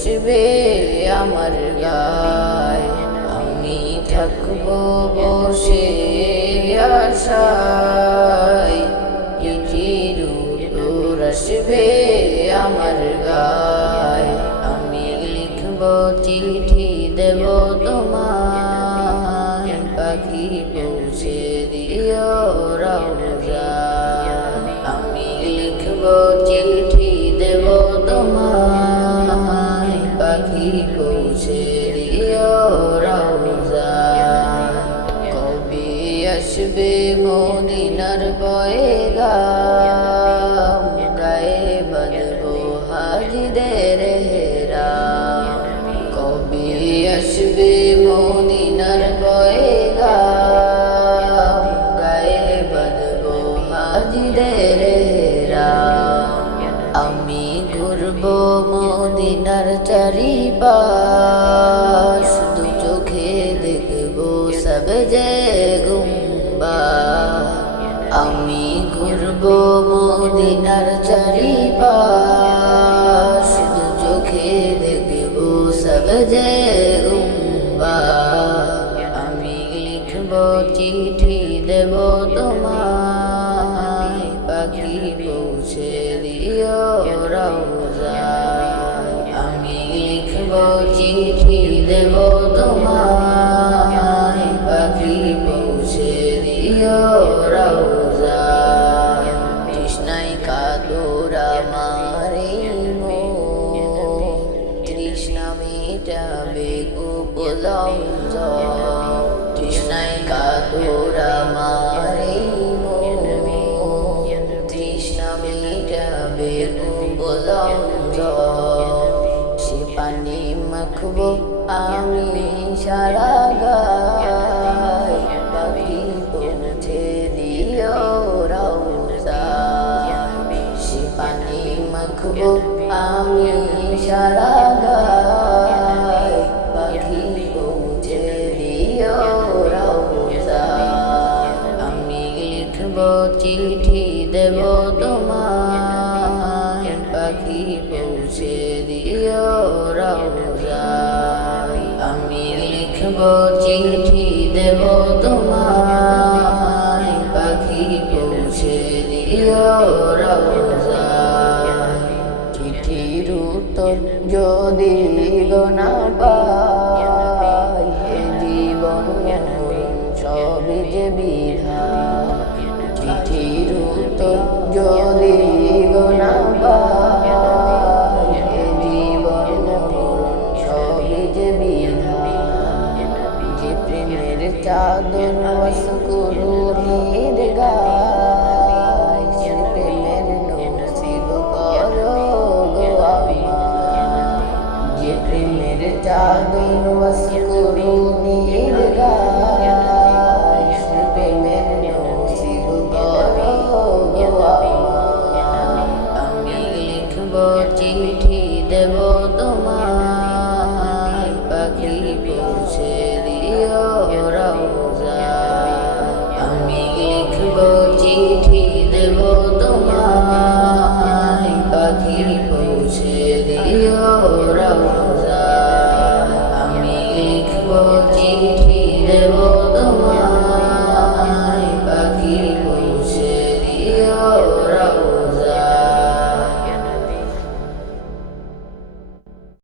আসবে আমার গায়। আমি থাকব বসে আশায়। উত্তর আসবে আমার পৌঁছে দিও কবে আসবে মদিনার বয়েগা গায়ে বাজবো হাজিদের হেরা কবি আসবে মদিনার বয়েগা মদিনার চারিপাশ দু চোখে দেখব সব যে গুম্বা। আমি ঘুরব মদিনার চারিপাশ দু চোখে দেখব সব যে গুম্বা। আমি লিখব চিঠি দেব তোমায়, পাখি পৌঁছে দিও রওজায় দেব তোমায়। পাখি পৌঁছে দিও রওজায় তৃষ্ণাই কাতরা মারে মো। তৃষ্ণা মেটাবে গোপলম তৃষ্ণাই কাতরা মারে সারা গায় পাখি পৌঁছে দিও পানি মাখবো আমি সারা গায় পৌঁছে দিও আমি লিখব চিঠি দেব তোমায় পাখি পৌঁছে দিও আমি লিখব চিঠি দেব তোমায় পাখি পৌঁছে দিও চিঠির উত্তর যদি গোনা পাই জীবন সবই যে চাদর মস্কুরু ভীর গাছ প্রেমের নসিব করো গো যে প্রেমের চাদর মস্কুরু ভীর গাছ প্রেমের নসিব করো গো আমি লিখব চিঠি